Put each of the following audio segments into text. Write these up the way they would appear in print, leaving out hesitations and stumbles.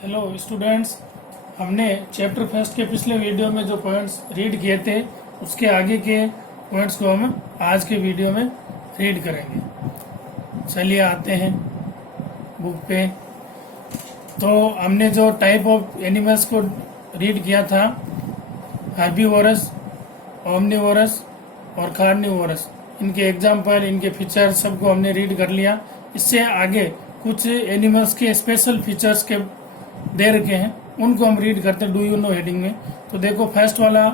Hello students, हमने chapter first के पिछले वीडियो में जो पॉइंट्स रीड किए थे उसके आगे के पॉइंट्स को हम आज के वीडियो में रीड करेंगे। चलिए आते हैं बुक पे। तो हमने जो टाइप ऑफ एनिमल्स को रीड किया था, हर्बीवोरस, ओमनीवोरस और कार्निवोरस, इनके एग्जाम्पल, इनके फीचर्स सबको हमने रीड कर लिया। इससे आगे कुछ एनिमल्स के स्पेशल फीचर्स के दे रखे हैं, उनको हम रीड करते हैं डू यू नो हेडिंग में। तो देखो फर्स्ट वाला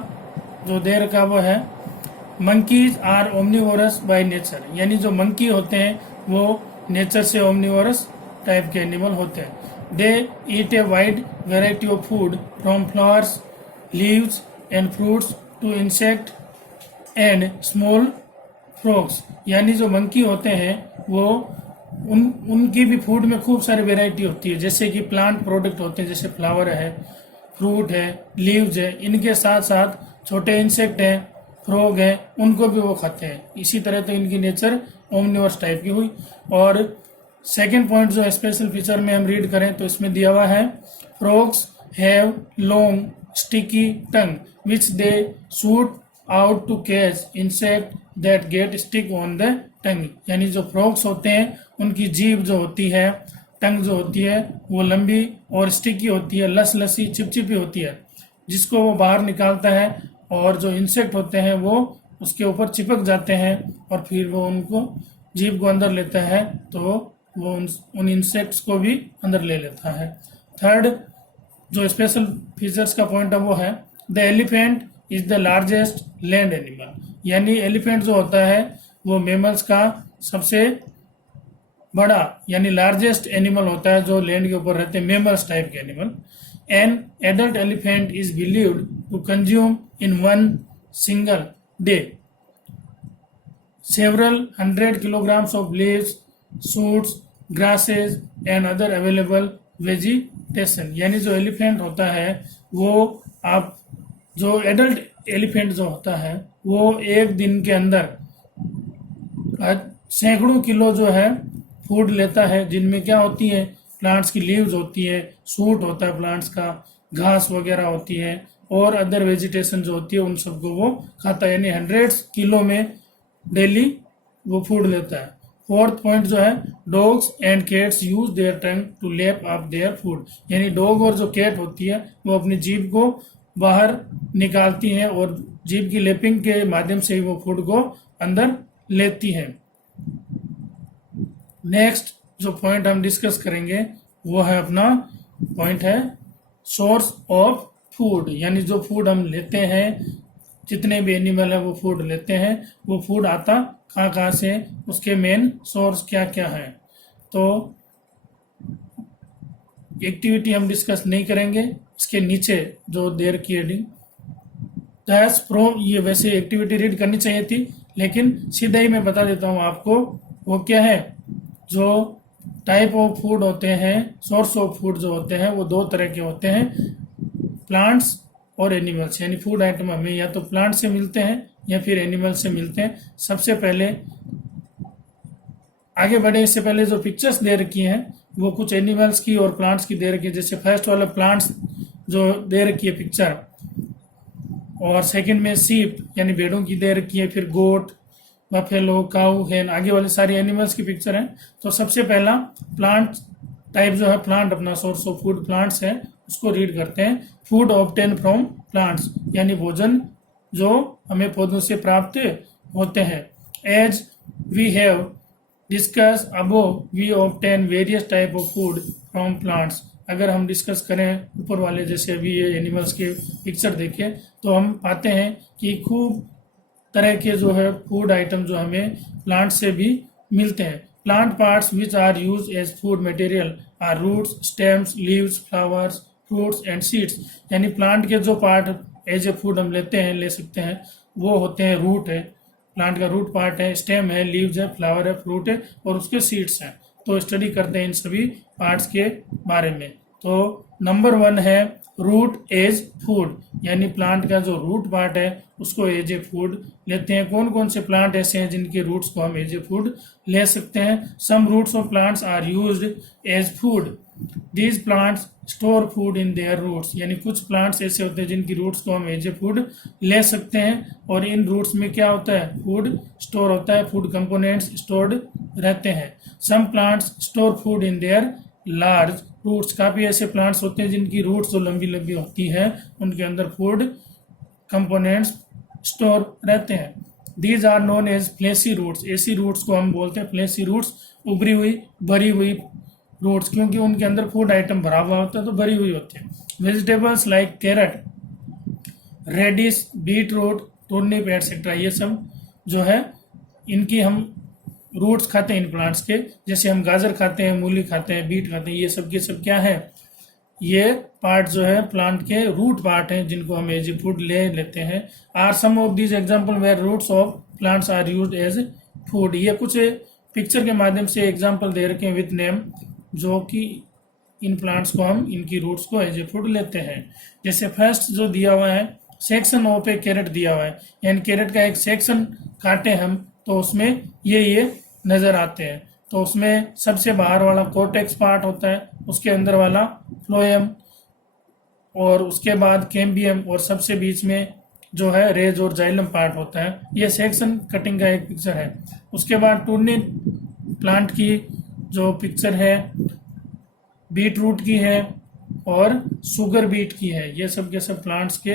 जो दे रखा वो है monkeys are omnivorous by nature, यानी जो मंकी होते हैं वो नेचर से ओमनीवोरस टाइप के एनिमल होते हैं। They eat a wide variety of food from flowers, leaves and fruits to insect and small frogs, यानी जो मंकी होते हैं वो उनकी भी फूड में खूब सारी वेराइटी होती है, जैसे कि प्लांट प्रोडक्ट होते हैं, जैसे फ्लावर है, फ्रूट है, लीव्स है, इनके साथ साथ छोटे इंसेक्ट हैं, फ्रॉग है, उनको भी वो खाते हैं। इसी तरह तो इनकी नेचर ओमनिवर्स टाइप की हुई। और सेकेंड पॉइंट जो स्पेशल फीचर में हम रीड करें तो इसमें दिया हुआ है frogs have long sticky tongue which they shoot out to catch insect that get stick on the tongue, यानी जो फ्रॉग्स होते हैं उनकी जीभ जो होती है, टंग जो होती है वो लंबी और स्टिकी होती है, लसी चिपचिपी होती है, जिसको वो बाहर निकालता है और जो इंसेक्ट होते हैं वो उसके ऊपर चिपक जाते हैं और फिर वो उनको जीभ को अंदर लेता है, तो वो उन इंसेक्ट्स को भी अंदर ले लेता है। थर्ड जो स्पेशल फीचर्स का पॉइंट है वो है the elephant is the largest land animal, यानी एलिफेंट जो होता है वो मेमल्स का सबसे बड़ा यानी लार्जेस्ट एनिमल होता है जो लैंड के ऊपर रहते हैं, मेमल्स टाइप के animal. An adult elephant is believed to consume in one single day several hundred kilograms of leaves, shoots, grasses and other available vegetation, यानी जो एलिफेंट होता है वो आप जो एडल्ट एलिफेंट जो होता है वो एक दिन के अंदर सैकड़ों किलो जो है फूड लेता है, जिनमें क्या होती है प्लांट्स की लीव्स होती है, सूट होता है प्लांट्स का, घास वगैरह होती है और अदर वेजिटेशन जो होती है उन सबको वो खाता है, यानी हंड्रेड्स किलो में डेली वो फूड लेता है। फोर्थ पॉइंट जो है dogs and cats use their tongue to lap up their food, यानी डॉग और जो कैट होती है वो अपनी जीभ को बाहर निकालती हैं और जीभ की लेपिंग के माध्यम से ही वो फूड को अंदर लेती है। नेक्स्ट जो पॉइंट हम डिस्कस करेंगे वो है अपना पॉइंट है सोर्स ऑफ फूड, यानी जो फूड हम लेते हैं, जितने भी एनिमल है वो फूड लेते हैं, वो फूड आता कहाँ से, उसके मेन सोर्स क्या क्या है। तो एक्टिविटी हम डिस्कस नहीं करेंगे, इसके नीचे जो देर की हेडिंग दैट्स प्रो, ये वैसे एक्टिविटी रीड करनी चाहिए थी लेकिन सीधा ही मैं बता देता हूँ आपको वो क्या है। जो टाइप ऑफ फूड होते हैं, सोर्स ऑफ फूड जो होते हैं वो दो तरह के होते हैं, प्लांट्स और एनिमल्स, यानी फूड आइटम हमें या तो प्लांट से मिलते हैं या फिर एनिमल से मिलते हैं। सबसे पहले आगे बढ़े इससे पहले जो पिक्चर्स दे रखी हैं वो कुछ एनिमल्स की और प्लांट्स की दे रखी है, जैसे फर्स्ट वाला प्लांट्स जो दे रखी है पिक्चर, और सेकंड में सीप यानी भेड़ों की दे रखी है, फिर गोट, बफेलो, काऊ, हैन, आगे वाले सारे एनिमल्स की पिक्चर हैं। तो सबसे पहला प्लांट टाइप जो है, प्लांट अपना सोर्स ऑफ फूड प्लांट्स है, उसको रीड करते हैं। फूड ऑब्टेन फ्रॉम प्लांट्स, यानी भोजन जो हमें पौधों से प्राप्त होते हैं। As we have discuss above we obtain various type of food from plants, अगर हम डिस्कस करें ऊपर वाले जैसे अभी ये एनिमल्स के पिक्चर देखें तो हम पाते हैं कि खूब तरह के जो है फूड आइटम जो हमें प्लांट से भी मिलते हैं। Plant parts which are use as food material are roots, stems, leaves, flowers, fruits and seeds, यानी प्लांट के जो पार्ट एज ए फूड हम लेते हैं, ले सकते हैं, वो होते हैं रूट है, प्लांट का रूट पार्ट है, स्टेम है, लीव्स है, फ्लावर है, फ्रूट है और उसके सीड्स हैं। तो स्टडी करते हैं इन सभी पार्ट्स के बारे में। तो नंबर 1 है रूट एज फूड, यानी प्लांट का जो रूट पार्ट है उसको एज ए फूड लेते हैं। कौन कौन से प्लांट ऐसे हैं जिनके रूट्स को हम एज ए फूड ले सकते हैं? Some roots of plants are used as food, these plants store food in their roots, यानी कुछ प्लांट्स ऐसे होते हैं जिनकी रूट्स को हम एज ए फूड ले सकते हैं, और इन रूट्स में क्या होता है, फूड स्टोर होता है, फूड कंपोनेंट्स स्टोर्ड रहते हैं। Some plants store food in their large roots, काफ़ी ऐसे प्लांट्स होते हैं जिनकी रूट्स जो लंबी लंबी होती है उनके अंदर फूड कंपोनेंट्स स्टोर रहते हैं। These are known as fleshy roots, ऐसी रूट्स को हम बोलते हैं फ्लेसी रूट्स, उभरी हुई भरी हुई रूट्स, क्योंकि उनके अंदर फूड आइटम भरा हुआ होता है तो भरी हुई होती है। Vegetables like carrot, radish, beetroot, turnip etcetera, ये सब जो है इनकी हम रूट्स खाते हैं इन प्लांट्स के, जैसे हम गाजर खाते हैं, मूली खाते हैं, बीट खाते हैं, ये सब के सब क्या है, ये पार्ट जो है प्लांट के रूट पार्ट हैं जिनको हम एज ए फूड ले लेते हैं। Are some of these example where roots of plants are used as food, ये कुछ पिक्चर के माध्यम से एग्जाम्पल दे रखे हैं विद नेम, जो कि इन प्लांट्स को हम इनकी रूट्स को एज ए फूड लेते हैं। जैसे फर्स्ट जो दिया हुआ है सेक्शन ऑफ ए कैरेट दिया हुआ है, यानी कैरेट का एक सेक्शन काटे हम तो उसमें ये नज़र आते हैं, तो उसमें सबसे बाहर वाला कोर्टेक्स पार्ट होता है, उसके अंदर वाला फ्लोएम, और उसके बाद कैम्बियम, और सबसे बीच में जो है रेज और जाइलम पार्ट होता है। ये सेक्शन कटिंग का एक पिक्चर है। उसके बाद टुर्निप प्लांट की जो पिक्चर है बीट रूट की है और शुगर बीट की है, ये सब के सब प्लांट्स के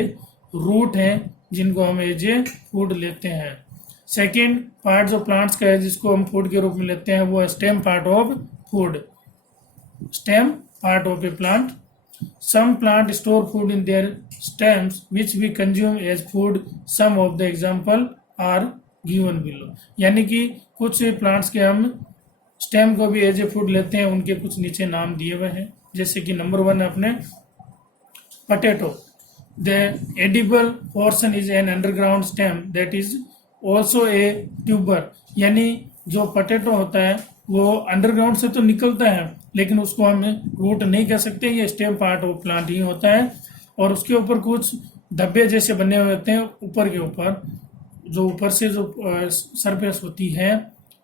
रूट हैं जिनको हम एज ए फूड लेते हैं। सेकेंड पार्ट जो प्लांट्स का है जिसको हम फूड के रूप में लेते हैं वो है stem part of food, stem part of a plant. Some plant store food in their stems which we consume as food, some of the example are given below, यानी कि कुछ प्लांट्स के हम स्टेम को भी एज ए फूड लेते हैं, उनके कुछ नीचे नाम दिए हुए हैं। जैसे कि नंबर 1 है अपने potato, the edible portion is an underground stem that is also a tuber, यानी जो पटेटो होता है वो अंडरग्राउंड से तो निकलता है लेकिन उसको हम रूट नहीं कह सकते, ये स्टेम पार्ट ऑफ प्लांट ही होता है। और उसके ऊपर कुछ धब्बे जैसे बने हुए होते हैं ऊपर के ऊपर, जो ऊपर से जो सरफेस होती है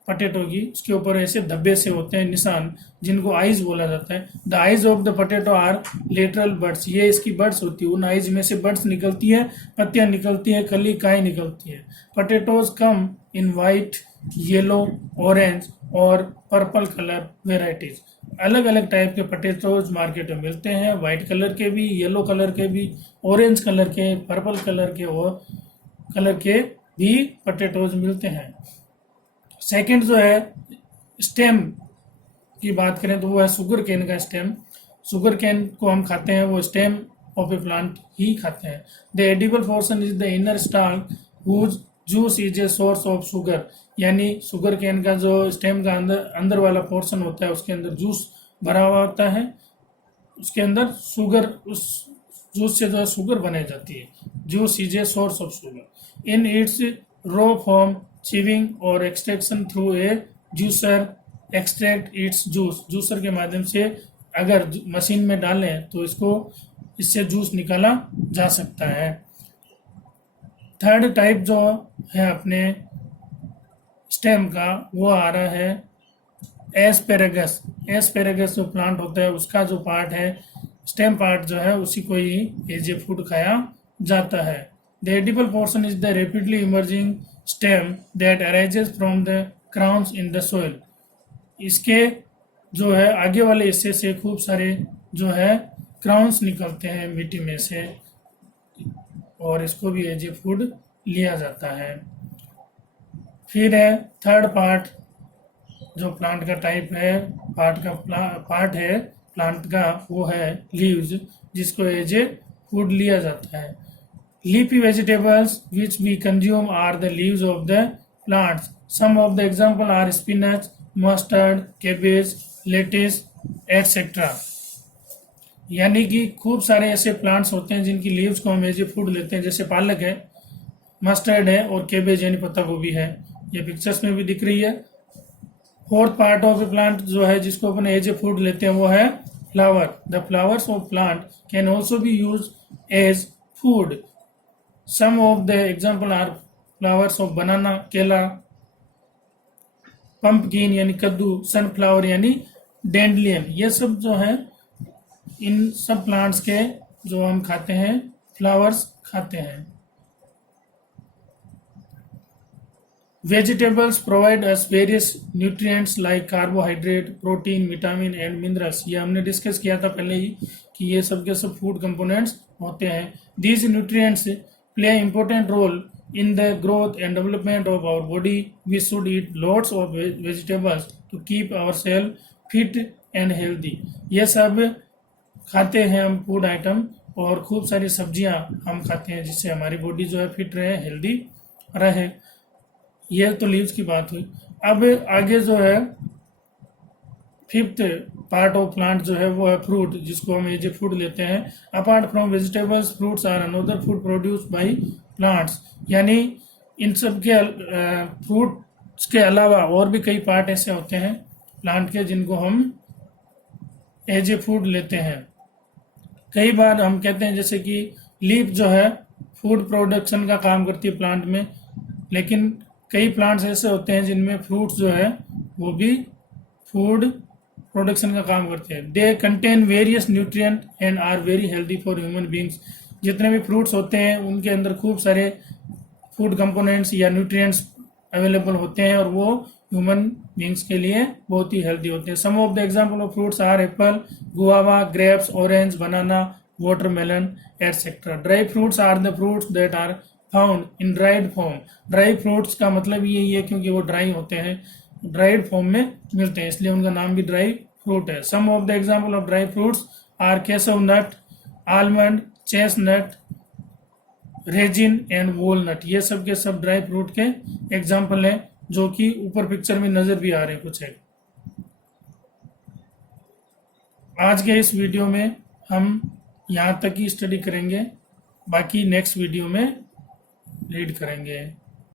पटेटो की, उसके ऊपर ऐसे धब्बे से होते हैं निशान, जिनको आइज बोला जाता है। The eyes of the potato are lateral buds, ये इसकी बर्ड्स होती है, उन आइज में से बर्ड्स निकलती है, पत्तियां निकलती है, कली काई निकलती है। Potatoes come in white, yellow, orange और पर्पल कलर वेराइटीज, अलग अलग टाइप के पटेटोज मार्केट में मिलते हैं, वाइट कलर के भी, येलो कलर के भी, ऑरेंज कलर के, पर्पल कलर के और कलर के भी पटेटोज मिलते हैं। सेकंड जो है स्टेम की बात करें तो वो है शुगर केन का स्टेम, शुगर केन को हम खाते हैं, वो स्टेम ऑफ ए प्लांट ही खाते हैं। The edible portion is the inner stalk whose juice is a source of sugar, यानी शुगर केन का जो स्टेम का अंदर वाला पोर्शन होता है उसके अंदर जूस भरा हुआ होता है, उसके अंदर शुगर, उस जूस से जो शुगर बनाई जाती है, juice is a source of sugar. In its raw form chewing और extraction through a juicer extract its juice, juicer के माध्यम से अगर मशीन में डालें तो इससे जूस निकाला जा सकता है। थर्ड टाइप जो है अपने स्टेम का वो आ रहा है एस्पेरेगस। एस्पेरेगस जो प्लांट होता है उसका जो पार्ट है स्टेम पार्ट जो है उसी को ही एज ए फूड खाया जाता है। The edible portion is the rapidly emerging stem that arises from the crowns in the soil, इसके जो है आगे वाले हिस्से से खूब सारे जो है क्राउन्स निकलते हैं मिट्टी में से, और इसको भी एज ए फूड लिया जाता है। फिर है थर्ड पार्ट जो प्लांट का टाइप है, पार्ट है प्लांट का, वो है लीव्स, जिसको एज ए फूड लिया जाता है। Leafy vegetables which we consume are the leaves of the plants, some of the example are spinach, mustard, cabbage, lettuce etcetera, यानी कि खूब सारे ऐसे प्लांट्स होते हैं जिनकी लीव्स को हम एज ए फूड लेते हैं, जैसे पालक है, मस्टर्ड है और कैबेज यानी पत्ता गोभी है, ये पिक्चर्स में भी दिख रही है। Fourth part of a plant जो है जिसको अपन एज ए फूड लेते हैं वो है flower. The flowers of plant can also be use as food, some of the example are flowers of banana, केला, पंपकिन यानी कद्दू, सनफ्लावर यानी डेंडलियम, ये सब जो है इन सब प्लांट्स के जो हम खाते हैं, फ्लावर्स खाते हैं। Vegetables provide us various nutrients like carbohydrate, protein, vitamin and minerals। ये हमने डिस्कस किया था पहले ही कि ये सब के सब फूड कंपोनेंट्स होते हैं। These nutrients play an important role in the growth and development of our body। We should eat lots of vegetables to keep ourselves fit and healthy। ये सब खाते हैं हम फूड आइटम, और खूब सारी सब्जियां हम खाते हैं जिससे हमारी बॉडी जो है फिट रहे, हेल्दी रहे। ये तो लीव्स की बात हुई। अब आगे जो है फिफ्थ पार्ट ऑफ प्लांट जो है वो है फ्रूट, जिसको हम एज ए फूड लेते हैं। Apart from vegetables, fruits are another food produce by plants. यानी इन सब के फ्रूट्स के अलावा और भी कई पार्ट ऐसे होते हैं प्लांट के जिनको हम एज ए फूड लेते हैं। कई बार हम कहते हैं जैसे कि लीफ जो है फूड प्रोडक्शन का काम करती है प्लांट में, लेकिन कई प्लांट्स ऐसे होते हैं जिनमें फ्रूट्स जो है वो भी फूड प्रोडक्शन का काम करते हैं। They contain various nutrient and are very healthy for human beings. जितने भी फ्रूट्स होते हैं उनके अंदर खूब सारे फूड कंपोनेंट्स या न्यूट्रिएंट्स अवेलेबल होते हैं और वो ह्यूमन बींग्स के लिए बहुत ही हेल्दी होते हैं। Some of the example of fruits are apple, guava, grapes, orange, banana, watermelon etcetera. Dry fruits are the fruits that are found in dried form. Dry fruits का मतलब यही है क्योंकि वो ड्राई होते हैं, ड्राइड फॉर्म में मिलते हैं, इसलिए उनका नाम भी ड्राई फ्रूट है। Some of the example of dry fruits are cashew nut, almond, chestnut, raisin and walnut. ये सब के सब ड्राई फ्रूट के एग्जाम्पल हैं जो कि ऊपर पिक्चर में नजर भी आ रहे हैं कुछ है। आज के इस वीडियो में हम यहाँ तक ही स्टडी करेंगे, बाकी नेक्स्ट वीडियो में रीड करेंगे।